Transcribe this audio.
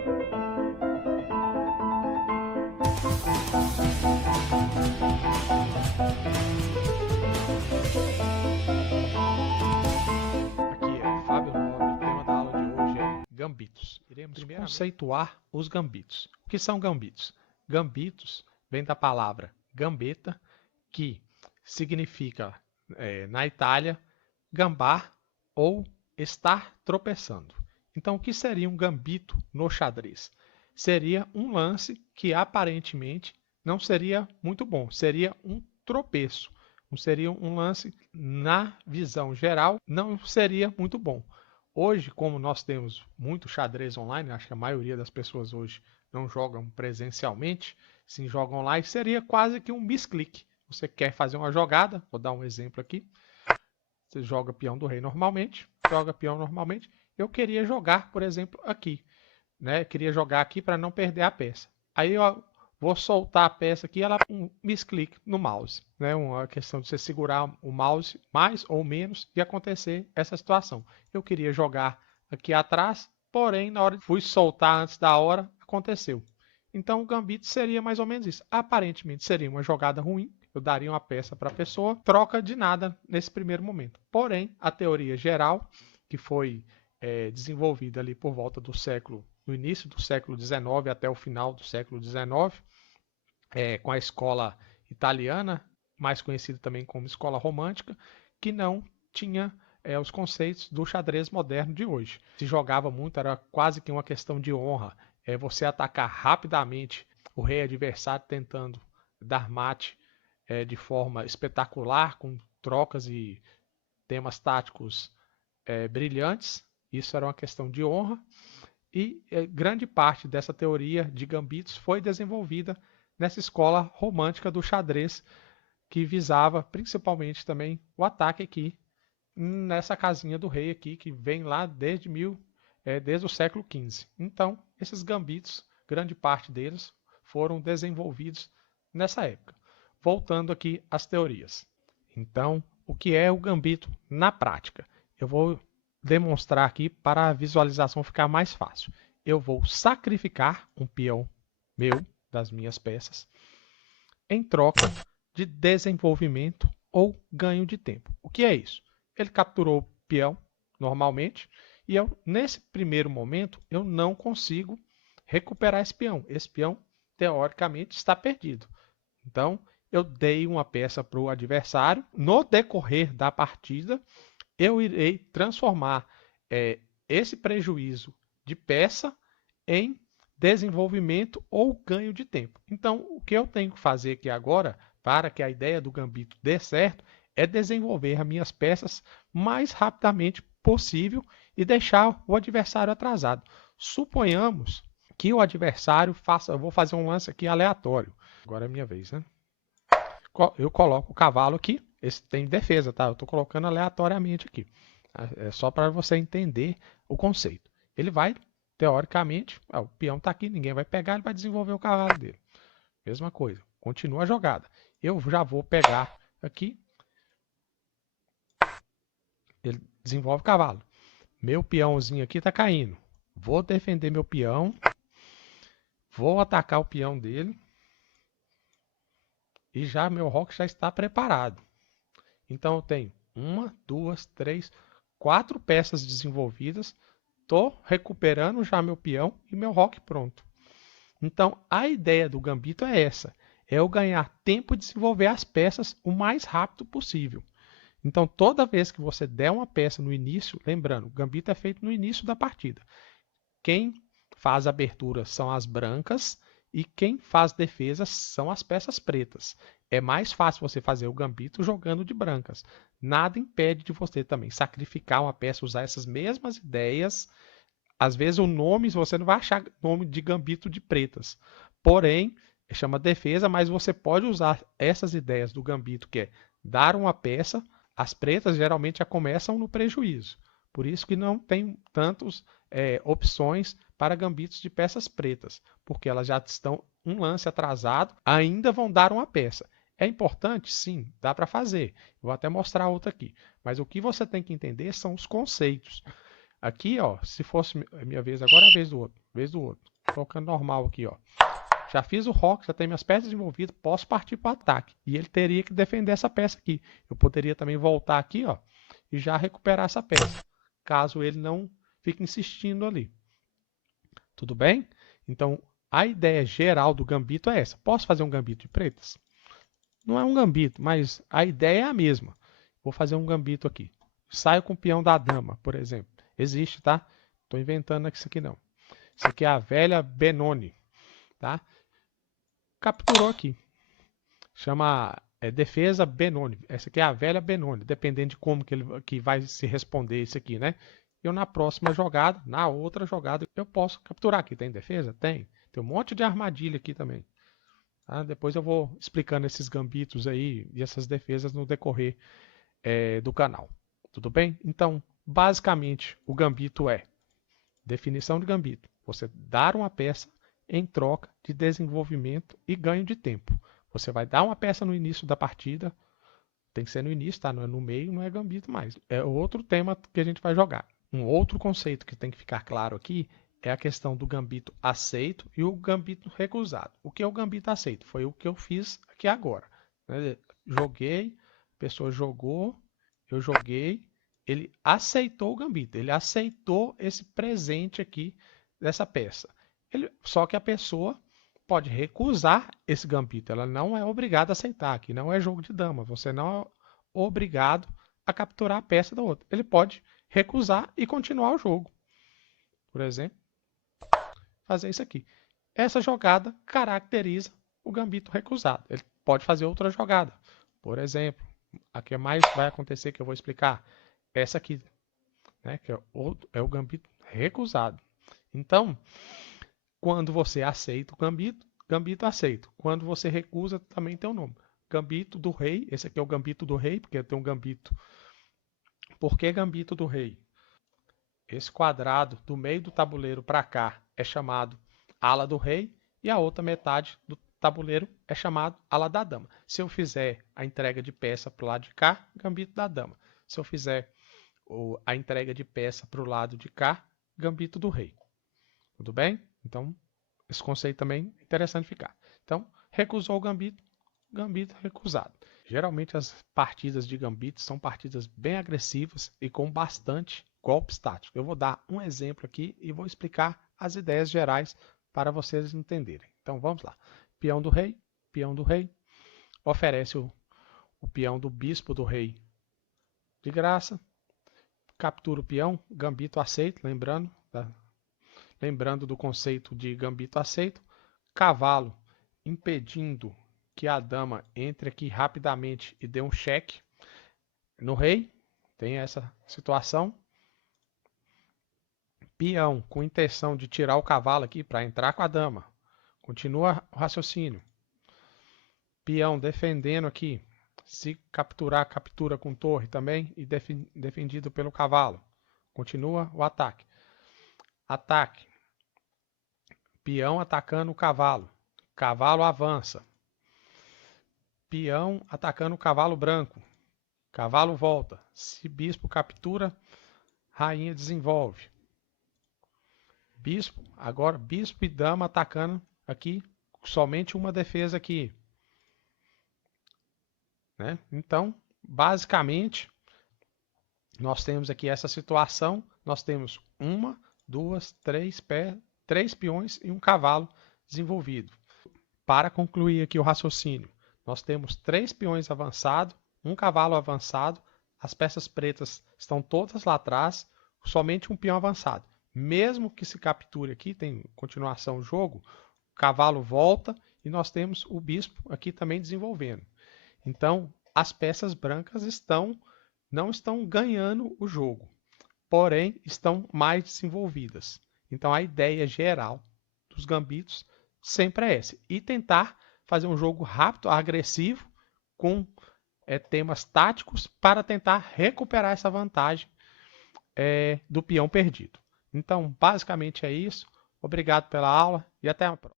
Aqui é Fábio Nobre, o tema da aula de hoje é gambitos. Iremos conceituar os gambitos. O que são gambitos? Gambitos vem da palavra gambetta, que significa, na Itália, gambar ou estar tropeçando. Então, o que seria um gambito no xadrez? Seria um lance que aparentemente não seria muito bom, seria um tropeço. Seria um lance, na visão geral, não seria muito bom. Hoje, como nós temos muito xadrez online, acho que a maioria das pessoas hoje não jogam presencialmente, sim jogam online, seria quase que um misclick. Você quer fazer uma jogada, vou dar um exemplo aqui. Você joga peão do rei normalmente, joga peão normalmente. Eu queria jogar, por exemplo, aqui, né? Queria jogar aqui para não perder a peça. Aí eu vou soltar a peça aqui, ela um misclick no mouse, né? Uma questão de você segurar o mouse mais ou menos e acontecer essa situação. Eu queria jogar aqui atrás, porém na hora que fui soltar antes da hora, aconteceu. Então o gambito seria mais ou menos isso. Aparentemente seria uma jogada ruim, eu daria uma peça para a pessoa, troca de nada nesse primeiro momento. Porém, a teoria geral, que foi desenvolvida ali por volta do século, no início do século XIX até o final do século XIX, com a escola italiana, mais conhecida também como escola romântica, que não tinha os conceitos do xadrez moderno de hoje. Se jogava muito, era quase que uma questão de honra. Você atacar rapidamente o rei adversário tentando dar mate de forma espetacular, com trocas e temas táticos brilhantes. Isso era uma questão de honra. E grande parte dessa teoria de gambitos foi desenvolvida nessa escola romântica do xadrez, que visava principalmente também o ataque aqui, nessa casinha do rei aqui, que vem lá desde o século XV. Então, esses gambitos, grande parte deles, foram desenvolvidos nessa época. Voltando aqui às teorias. Então, o que é o gambito na prática? Eu vou demonstrar aqui para a visualização ficar mais fácil. Eu vou sacrificar um peão meu, das minhas peças, em troca de desenvolvimento ou ganho de tempo. O que é isso? Ele capturou o peão normalmente e eu, nesse primeiro momento, eu não consigo recuperar esse peão. Esse peão, teoricamente, está perdido. Então, eu dei uma peça para o adversário. No decorrer da partida, eu irei transformar esse prejuízo de peça em desenvolvimento ou ganho de tempo. Então, o que eu tenho que fazer aqui agora, para que a ideia do gambito dê certo, é desenvolver as minhas peças mais rapidamente possível e deixar o adversário atrasado. Suponhamos que o adversário faça, eu vou fazer um lance aqui aleatório. Agora é minha vez, né? Eu coloco o cavalo aqui, esse tem defesa, tá? Eu estou colocando aleatoriamente aqui. É só para você entender o conceito. Ele vai, teoricamente, o peão está aqui, ninguém vai pegar, ele vai desenvolver o cavalo dele. Mesma coisa, continua a jogada. Eu já vou pegar aqui, ele desenvolve o cavalo. Meu peãozinho aqui está caindo. Vou defender meu peão, vou atacar o peão dele. E já meu roque já está preparado. Então eu tenho 1, 2, 3, 4 peças desenvolvidas. Estou recuperando já meu peão e meu roque pronto. Então a ideia do gambito é essa. É eu ganhar tempo e desenvolver as peças o mais rápido possível. Então toda vez que você der uma peça no início, lembrando, o gambito é feito no início da partida. Quem faz a abertura são as brancas e quem faz defesa são as peças pretas. É mais fácil você fazer o gambito jogando de brancas. Nada impede de você também sacrificar uma peça, usar essas mesmas ideias. Às vezes o nome, você não vai achar nome de gambito de pretas. Porém, chama defesa, mas você pode usar essas ideias do gambito, que é dar uma peça. As pretas geralmente já começam no prejuízo. Por isso que não tem tantas opções para gambitos de peças pretas, porque elas já estão um lance atrasado, ainda vão dar uma peça. É importante? Sim, dá para fazer. Vou até mostrar outra aqui. Mas o que você tem que entender são os conceitos. Aqui, ó, se fosse a minha vez agora, é a vez do outro. colocando normal aqui, ó. Já fiz o rock, já tenho minhas peças desenvolvidas, posso partir para o ataque. E ele teria que defender essa peça aqui. Eu poderia também voltar aqui, ó, e já recuperar essa peça, caso ele não fique insistindo ali. Tudo bem? Então, a ideia geral do gambito é essa. Posso fazer um gambito de pretas? Não é um gambito, mas a ideia é a mesma. Vou fazer um gambito aqui. Saio com o peão da dama, por exemplo. Existe, tá? Estou inventando isso aqui não. Isso aqui é a velha Benoni, tá? Capturou aqui. Chama defesa Benoni. Essa aqui é a velha Benoni, dependendo de como que vai se responder isso aqui, né? Eu na próxima jogada, na outra jogada, eu posso capturar aqui. Tem defesa? Tem. Tem um monte de armadilha aqui também. Tá? Depois eu vou explicando esses gambitos aí e essas defesas no decorrer do canal. Tudo bem? Então, basicamente, o gambito é definição de gambito. Você dar uma peça em troca de desenvolvimento e ganho de tempo. Você vai dar uma peça no início da partida, tem que ser no início, tá? Não é no meio, não é gambito mais. É outro tema que a gente vai jogar. Um outro conceito que tem que ficar claro aqui é a questão do gambito aceito e o gambito recusado. O que é o gambito aceito? Foi o que eu fiz aqui agora. Joguei, a pessoa jogou, eu joguei, ele aceitou o gambito, ele aceitou esse presente aqui dessa peça. Só que a pessoa pode recusar esse gambito, ela não é obrigada a aceitar, aqui não é jogo de dama, você não é obrigado a capturar a peça da outra. Ele pode recusar e continuar o jogo. Por exemplo, fazer isso aqui. Essa jogada caracteriza o gambito recusado. Ele pode fazer outra jogada. Por exemplo, a que mais vai acontecer que eu vou explicar, essa aqui, né, que é o gambito recusado. Então, quando você aceita o gambito, gambito aceito. Quando você recusa, também tem o nome. Gambito do rei, esse aqui é o gambito do rei, porque tem um gambito. Por que gambito do rei? Esse quadrado do meio do tabuleiro para cá é chamado ala do rei e a outra metade do tabuleiro é chamado ala da dama. Se eu fizer a entrega de peça para o lado de cá, gambito da dama. Se eu fizer a entrega de peça para o lado de cá, gambito do rei. Tudo bem? Então, esse conceito também é interessante ficar. Então, recusou o gambito, gambito recusado. Geralmente as partidas de gambito são partidas bem agressivas e com bastante golpes táticos. Eu vou dar um exemplo aqui e vou explicar as ideias gerais para vocês entenderem. Então vamos lá. Peão do rei, oferece o peão do bispo do rei de graça, captura o peão, gambito aceito, lembrando do conceito de gambito aceito, cavalo impedindo que a dama entre aqui rapidamente e dê um cheque no rei, tem essa situação. Peão com intenção de tirar o cavalo aqui para entrar com a dama. Continua o raciocínio. Peão defendendo aqui. Se capturar, captura com torre também e defendido pelo cavalo. Continua o ataque. Ataque. Peão atacando o cavalo. Cavalo avança. Peão atacando o cavalo branco. Cavalo volta. Se bispo captura, rainha desenvolve. Bispo, agora bispo e dama atacando aqui, somente uma defesa aqui. Né? Então, basicamente, nós temos aqui essa situação, nós temos uma, duas, três peões e um cavalo desenvolvido. Para concluir aqui o raciocínio, nós temos 3 peões avançados, um cavalo avançado, as peças pretas estão todas lá atrás, somente um peão avançado. Mesmo que se capture aqui, tem continuação do jogo, o cavalo volta e nós temos o bispo aqui também desenvolvendo. Então, as peças brancas não estão ganhando o jogo, porém estão mais desenvolvidas. Então, a ideia geral dos gambitos sempre é essa. E tentar fazer um jogo rápido, agressivo, com temas táticos para tentar recuperar essa vantagem do peão perdido. Então, basicamente é isso. Obrigado pela aula e até a próxima.